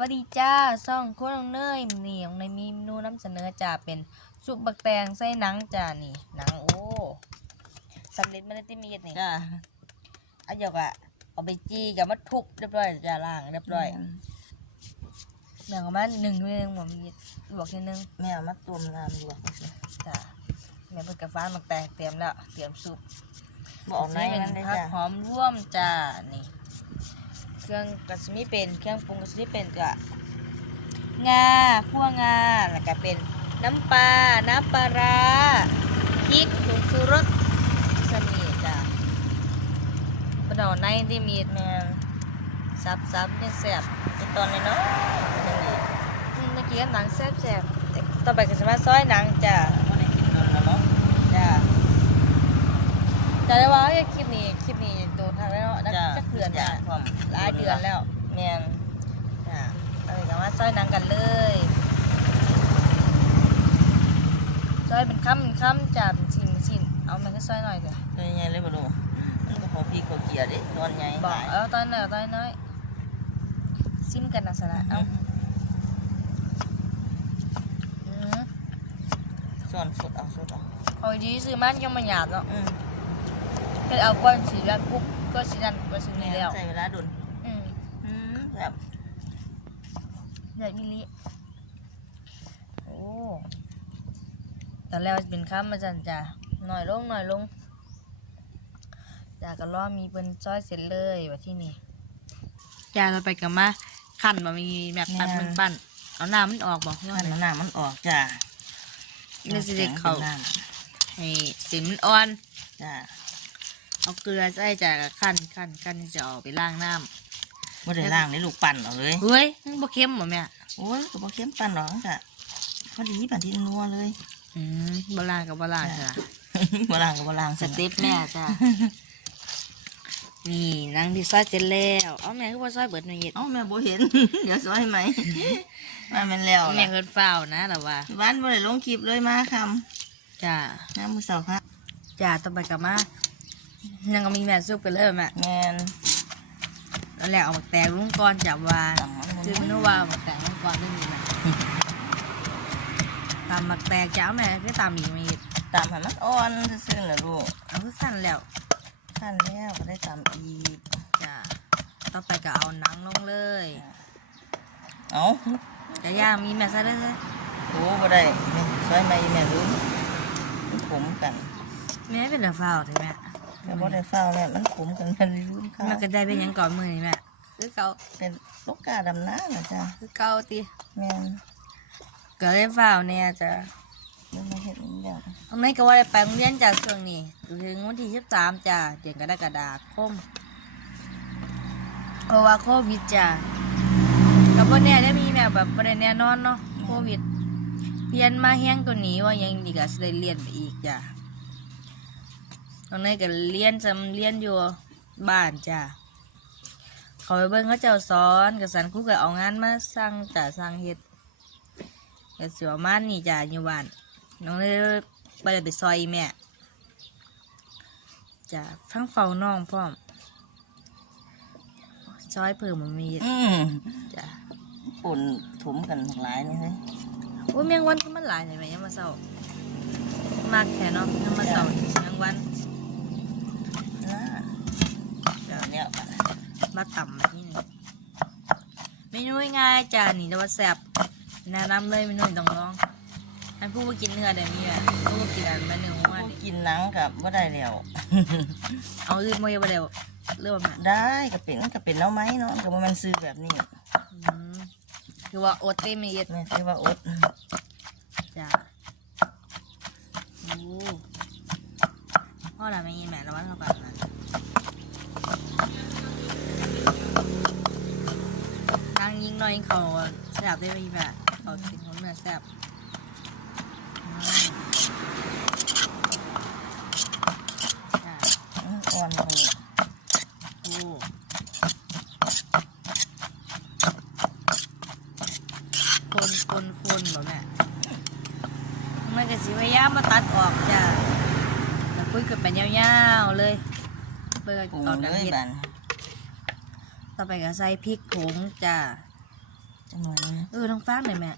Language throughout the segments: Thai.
วัสดีจ้าซ่องโคตรเนยนี่ของในมีเมนูนำเสนอจ้าเป็นซุปบักแตงไส้หนังจ้านี่หนังโอ้สำเร็จมาได้ที่มีดนี่จ้าเอาหยกอะเอาไปจี้กับมาทุบเรียบร้อยจ้าล้างเรียบร้อยแบ่งออกมาหนึ่งด้วยหนึ่งหมอมีดบอกทีนึงแม่เอามาต้มน้ำดีกว่าจ้าแม่เพิ่นกับฟ้านบักแตงเตรียมแล้วเตรียมซุปบอกในนี่นั้นเป็ได้นผักจ้าหอมร่วมจ้านี่ เครื่องกระสมิเป็น เครื่องปรุงกระสมิเป็นก็งาพั่วงาแล้วก็เป็นน้ำปลา น้ำปลาร้าพริกผงชูรสสมีจ้ะปลาดอกในที่มีดแมนซับซับยังแซ่บเป็นตอนเลยเนาะเมื่อกี้หนังแซ่บแซ่บต่ต่อไปก็จะมาซอยหนังจ้ะ ไม่ได้กินโดนแล้วเนาะ จ้ะ แต่ได้ว่าคลิปนี้คลิปนี้โดนทางแล้วนักจ้าจักเดือนจ้าจ้ะความหลายเดือนแล้วแมนจ้ะเอาไปกันว่าซอยหนังกันเลยซอยเป็นคำเป็นคำจ้ะเป็นชิ้นเป็นชิ้นเอามันก็ซอยหน่อยเถอะตัวใหญ่เลยบ่ดูมันก็พอพี่ก็เกียร์ดิตอนใหญ่บอกหลายเอาตอนหน่อยเอาตอนน้อยซิมกันนะสนะเอาอืมส่วนสดเอาสดเอาเอาดีซื้อมันยังมันหยาบเนาะ อืม เฮ็ดเอาก้อนสีแล้วปุ๊บก็สีนั่นก็สีนี้แม่แล้วใส่เวลาดุนอืมอืมแบบเดือดมิลลิโอ้ตอนแรกมันจะเป็นข้ามมาจันจ้ะหน่อยลงหน่อยลงจ้าก็รอมีเป็นซอยเสร็จเลยว่าที่นี่จ้าเราไปกันมาขั้นมามีแบบปั้นมันปั้นเอาน้ำมันออกบอกขั้นน้ำมันออกจ้านี่สิเด็กเขาน้ให้สินมันอ่อนำจ้า เอาเกลือใส่จ้าก็ขั้นขั้นขั้นที่จะเอาไปล้างน้บ่ได้ล้างได้ลูกปั่นเอาเลยำเฮ้ยมันบ่เค็มเหรอแม่โอ้ยก็บ่เค็มปั่นหรอกจ้ะพอดีปั่นที่นัวเลย อืมบ่ล้างกับบ่ล้างจ้ะบ่ล้างก็บ่ล้างสเต็ปแม่จ้ะนี่นางดีซอยเสร็จแล้วเอาแม่คือว่าซอยเบิดหน่อยเย็ดเอ้าแม่บ่เห็น เดี๋ยวซอยไหมมาแม่นแล้วแม่ล่ะเพิ่นฝ้าวนะแต่ว่าบ้านบ่ได้ลงคลิปเลยมาคจ้าำน้ำมือเสาค่ะ จ้าต่อไปกลับมา ยังก็มีแม่ซุปกันเลยแม่แมนแล้วแหละเอาหมักแตงลุงก่อนจับวานตำมันชื่อเมนูว่าหมักแตงลุงก่อนได้มีแม่ตำหมักแตงจ้าแม่คือตำอีกมีกตำให้มันอ่อนซื่อๆน่ะลูกเอาคือขั้นแล้วขั้นแล้วก็ได้ตำอีกจ้าต่อไปก็เอาหนังลงเลยเอ้าจะย่างมีแม่ซะเลยโอ้บ่ได้แม่ซอยมาอีแม่รู้มันขมกันแม่เป็นเดือฝ้าวใช่ไหม แต่บ่ได้เฝ้าแม่มันขมกันแม่รู้ข้าวมันก็ได้เป็นหยังก่อนมือนี่แม่คือเก่าเป็นลูกกาดำน้าน่ะจ้ะคือเก่าติแม่นก็เลยฝ้าวเนี่ยจ้ะมันมาเฮ็ดอีกอย่างตรงนี้ก็ว่าได้ไปโรงเรียนจากช่วงนี้ถึงวันที่สิบสามจ้ะเดือนกรกฎาคมเพราะว่าโควิดจ้ะกับวันนี้ได้มีแบบแบบประเด็นแน่นอนเนาะโควิดเปลี่ยนมาแห้งกว่านี้ว่ายังดีก็สิได้เรียนไปอีกจ้ะ ตรงนี้ก็เรียนจำเรียนอยู่บ้านจ้ะเขาไปเบิ่งเขาเจ้าสอนกับสันครูก็เอางานมาสั่งจ้ะสั่งเฮ็ดก็สิประมาณนี้จ้ะอยู่บ้านน้องเลยไปไปซอยแม่จะฟังเฝ้าน้องพร้อมซอยเพิ่มมันมีอืมจ้ะปุ่นถมกันหลายนี่เฮ้ยโอ้ยแมงวันก็มันหลายเลยไหมยังมาเศร้ามากแค่เนาะยังมาเศร้าแมงวัน น่า จ้ะ แล้วมาต่ำแบบนี้นี่เมนูง่ายๆจ้ะนี่แต่ว่าแซ่บแนะนำเลยเมนูนี้ต้องลองอันผู้มากินเนื้อเดี๋ยวนี้อะผู้มากินอันมันเนื้อว่าพวกกินหนังกับบ่ได้แล้วเอาอื่นมาเยอะไปเร็วเรื่องแบบได้ก็เป็นก็เป็นแล้วไหมเนาะก็บ่แม่นซื้อแบบนี้อืมคือว่าโอตเต้ไม่เย็ดแม่ซื้อว่าอดจ้ะโอ้พ่อละไม่ยินแม่ระวังเข้าไป น้อยเขาแซ่บได้ไหมแม่เขากินของเนื้อแซ่บอ่อนกว่านี้โอ้คนคนคนเหรอแม่มันก็สิพยายามมาตัดออกจ้ะแล้วคุยกันไปยาวๆเลยเบิกปรุงตอนเลนั้นยเฮ็ดบัดต่อไปก็ใส่พริกผงจ้ะ จ้จังหน่อยนึงเออน้องฟังหน่อยแม่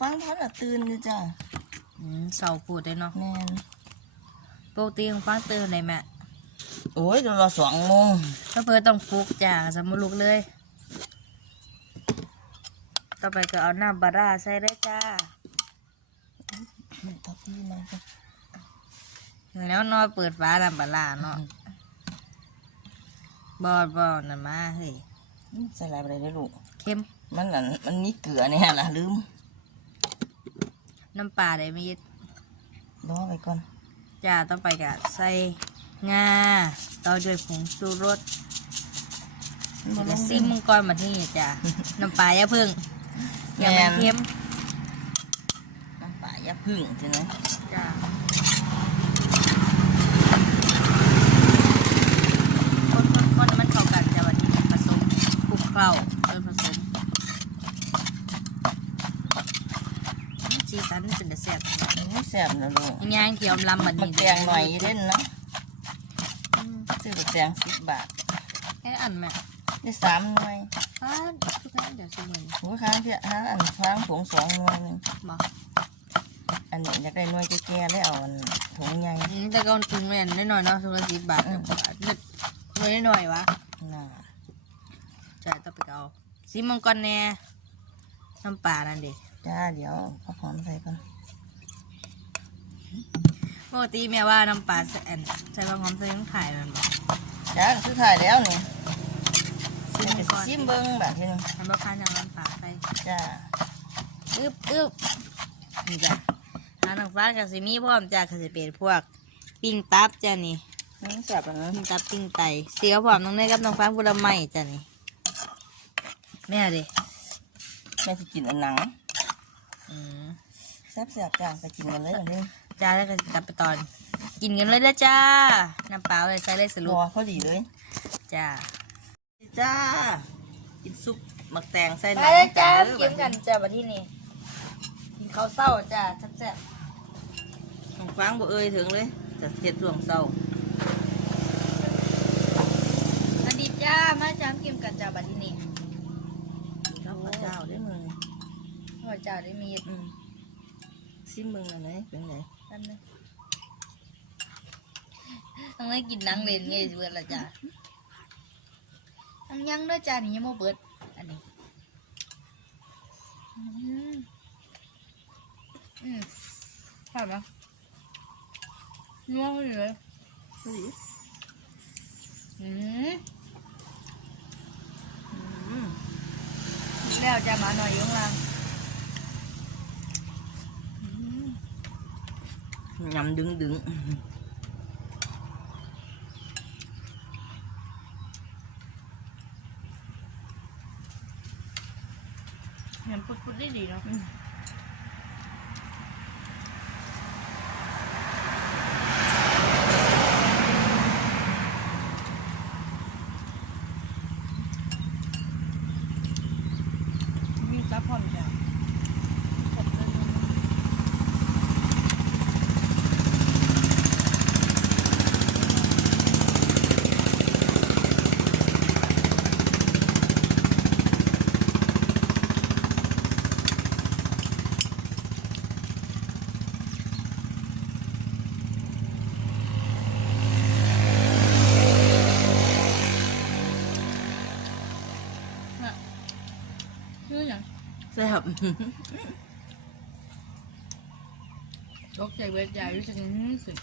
ฟังพัดละตื่นเลยจ้ะอืมเสาปูดเลยเนาะแม่นปกติน้องฟังตื่นเลยแม่โอ้ยเดี๋ยวรอสองโมงก็เพื่อต้องปลุกจ้าสมมุลุกเลย ต่อไปก็เอาน้ำบาร่าใส่เลยจ้าตับพี่มาจ้ะแล้วนอนเปิดฟ้าน้ำบาร่าเนาะบอดบอดน่ะมาเฮ้ยอืมใส่ลายไปเลยลูก เข้ม มันนั่นมันมีเกลือเนี่ยล่ะลืมน้ำปลาได้ไม่ยึดรอไปก่อนจ้าต้องไปกะใส่งาต่อด้วยผงชูรสมันจะลงซิมมังกรมาที่นี่จ้าน้ำปลาอย่าเพึ่งอย่ามันแม่นเค็มน้ำปลาอย่าพึ่งใช่ไหม จ้าคนคนคนมันเข้ากันจ้าวันนี้ผสมคลุกเคล้าจนผสมสีสันมันจะแซ่บ นี่ แซ่บนะลูกย่างเขียวลำมันมันนี่แตงหน่อยเด่นเนาะอืมซื้อแตงสิบบาทแค่อันแม่ได้สามหน่วยอ้าวทุกท่านเดี๋ยวชิมเลยหัวค้างเพี้ยห้าอันค้างผงสองหน่วยหนึงบอกอันนี้อยากได้หน่วยแก่ๆแล้วเอาอันถุงใหญ่อืมแต่ก็ถุงเงินน้อยๆเนาะถุงละสิบบาทอืมนิดน้อยหน่อยวะน่ะใช่ต้องไปเอาซีมังกรแน่น้ำปลานั่นดิจ้าเดี๋ยวเอาหอมใส่ก่อน ปกติแม่ว่าน้ำปลาใส่อันใส่บางหอมใส่ต้องขายมันบอกจ้าซื้อถ่ายแล้วนี่ซีมังกรซิมเบิ้งแบบที่นึงทำราคาอย่างน้ำปลาใส่จ้าอึบอึบนี่จ้ะทางน้ำฟ้ากับซีมีพร้อมจ้ะก็จะเป็นพวกปิ้งตับจ้ะนี่นี่แซ่บอันนั้นปิ้งตับปิ้งไตเสียพร้อมน้องเนยกับน้องฟ้าบุรไม้จ้ะนี่แม่ดิแม่จะกินอันหนังอืมแซ่บแซ่บจ้าไปกินกันเลยอันนี้ จ้าแล้วก็กลับไปตอน กินกันเลยนะจ้า น้ำเปล่าเลยใส่เลยสรรุปอพอดีเลย จ้า จ้า กินซุปหมักแตงใส่หไปนังเลยจ้าเด้อกินกันจ้าบัดที่นี่กินข้าวเศร้าจ้าแซ่บของฟังบ่เอ่ยถึงเลยจะเสียดช่วงเศร้าๆสวัสดีจ้า มาจ้ากินกันจ้าบัดที่นี่ข้าวพระเจ้าได้มึงข้าวจ้าได้มีอืมซิมมึงอะไรเป็นไง แป๊บนึงต้องได้กินหนังเลนไงสิเบิดละจ้าอันยังด้วยจ้านี่ยังไม่เบิดอันนี้อืมอืมชอบไหมนัวเลยพอดีอืมอืมแล้วจะมาหน่อยอยุ่ข้างล่าง ยำดึงดึงเห็นปุดๆได้ดีเนาะมีซับพร้อมจ้ะขอบคุณ น่ะชื่อหยัง แซ่ บตกใจเวทใหญ่รู้สึกรู้สึก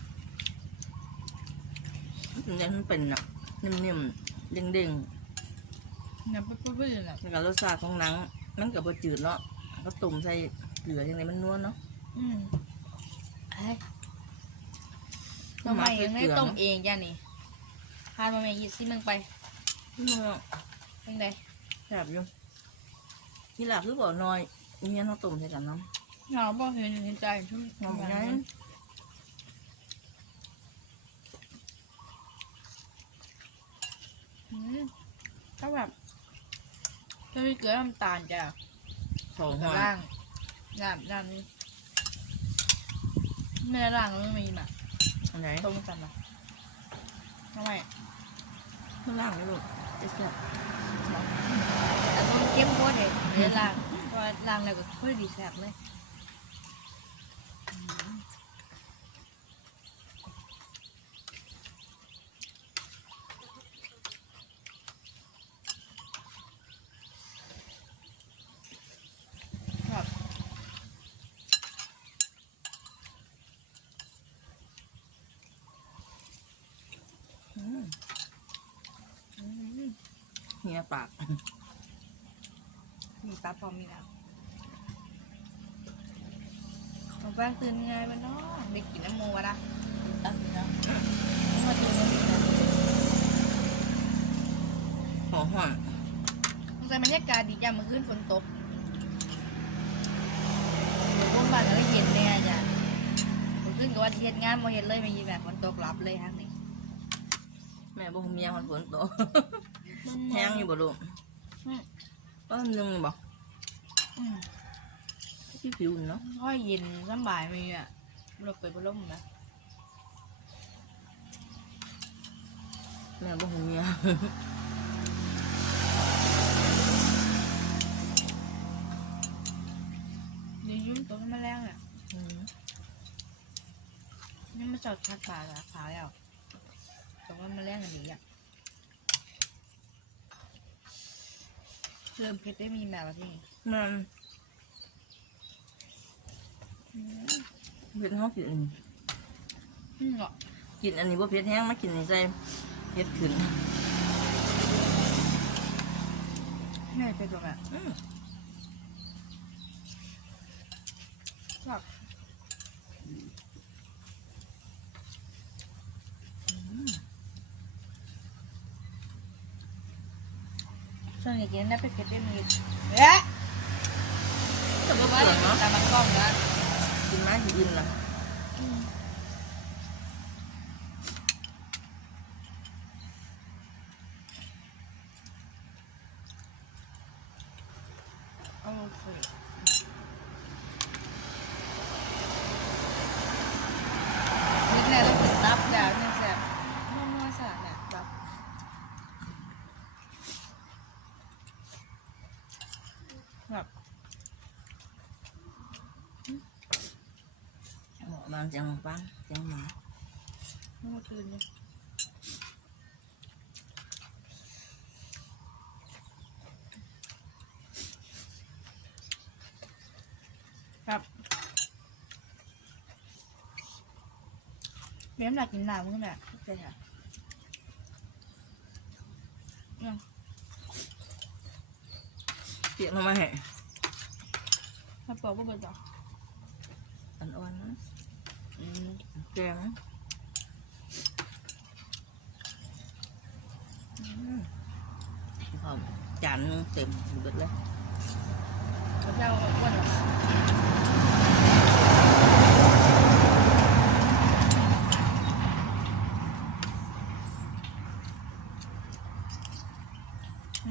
เนี่ยมันเป็นอะนิ่มๆเด้งเนี่ยปุ๊บปุ๊บปุ๊บเลยแหละๆแล้วก็รสชาติของหนัง มันกับบะจืดเนาะก็ตุ่มใส่เกลือยังไงมันนัวเนาะอืมเอ้ยทำไมยังไม่ต้มเองจ้ะนี่พามาแม่ยิดซิมึงไปนัวยังไงแซ่บอยู่ นี่หลักคือบ่อน้อยเนี่ยเขาตุ่มใส่กันเนาะเหงาบ่เห็นเห็นใจทุกหอมอย่างไงอืมถ้าแบบถ้ามีเกลือน้ำตาลจ้ะสองหกอระมล่างน้ำน้ำนี่ไม่ได้ล่างแล้วมันมีหมาอันไหนตรงกันนะทำไมข้างล่างนี่ลูกจะแซ่บแต่ต้อง เข้มข้นเองไม่ได้ล่างเพราะว่าว่าล้างแล้วก็ค่อยดีแซ่บเลยอืมครับอืมอืมเฮียปาก มีปลาพร้อมมีแล้วเอาแป้งตื่นไงบ้านเนาะเด็กกินน้ำมูวะนะตักนะมาตื่นมาดีนะหอมหอมสงสัยบรรยากาศดีจังเมื่อคืนฝนตกเดี๋ยวพวกบ้านก็เย็นเลยอะจ้ะเมื่อคืนก็ว่าสิเฮ็ดงานมาเห็นเลยไม่มีแบบฝนตกรับเลยฮะนี่แม่บอกเมียคนฝนตกแห้งอยู่บ่ลูกอืม ต้นนึงบ่อืมที่ผิวเนาะค่อยเย็นสำบายมีอะเราเปิดพัดลมนะแม่บอกเมียเดี๋ยวยุ่งตัวมันแรงอะอืมนี่มาจอดชักปลาละขาแล้วแต่ว่ามันแรงอันนี้อะ เริ่มเพชรได้มีแบบว่าที่มันอืมเผ็ดเฮากินอันนี้อืมเหรอกินอันนี้บ่เผ็ดแห้งมากินนี่ใส่เผ็ดขึ้นไม่เป็นตัวแบบอืมแบ บช่วงนี้กินได้เพชรเพชรได้มีเอ๊ะแต่บ่ว่าเปลืเดี๋อยงวเนาะตามมันกล้องนะกินมาสิอิ่มล่ะโอเคนิดแน่ต้องติดตับแล้วเนี่ยแซ่บนัวๆสลัดเนี่ยแบบ แบบ บอกบางจังปังจังหมาเมื่อคืนเนี่ยครับเบี้ยมอยากกินน้ำมึงแหละใช่ค่ะยังเปียกมามาให้มาเปิดว่าเบิดจ้ะอ่อนๆนะอืม แกงอืมพอจานนึงเต็มอยู่เบิดเลยเขาจะเอาอ้วนเหรอ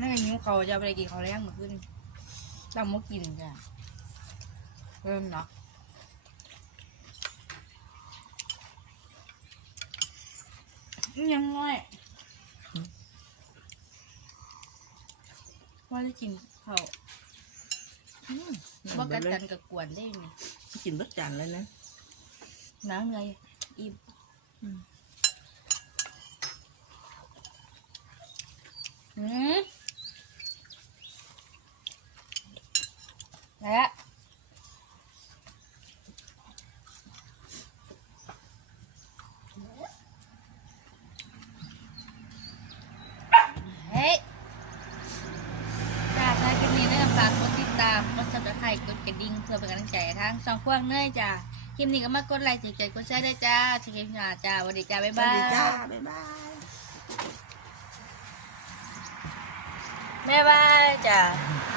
นั่นไงนิ้วเขาจะเอาไปกินเขาวแรงมาขึ้นจำว่ากินจ้ะเริ่มเนาะ ยังน้อยว่าจะกินเขาวอืมว่าเบิกัดนเลยกันกับกวนได้นี่กินเบิดจานเลยนะน้ำไงอิ่มอืม อืมและเฮ้ยจ้าถ้าคลิปนี้นะครับฝากกดติดตามกด subscribe กดกระดิ่งเพื่ อเป็นกำลังใจให้ทางสองพวงเนยจ้าคลิปนี้ก็มากดไลค์ติดใจกดแชร์ได้จ้าสคลิปหน้าจ้าสวัสดีจ้าบ๊ายสวับาสยดีจ้าบ๊ายบายบ๊ายบายจ้าบ